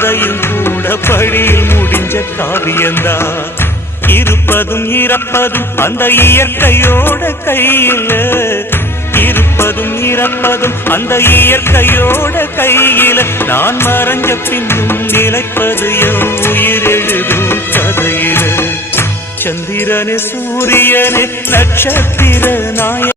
கதையும் கூட படியில் முடிஞ்ச காவியந்தான். இருப்பதும் இறப்பதும் அந்த இயற்கையோட கையில, இருப்பதும் இறப்பதும் அந்த இயற்கையோட கையில. நான் மறைஞ்ச பின்னும் நிலைப்பது என் உயிர் எழுதும் கதையில. சந்திரனே சூரியனே நட்சத்திர நாய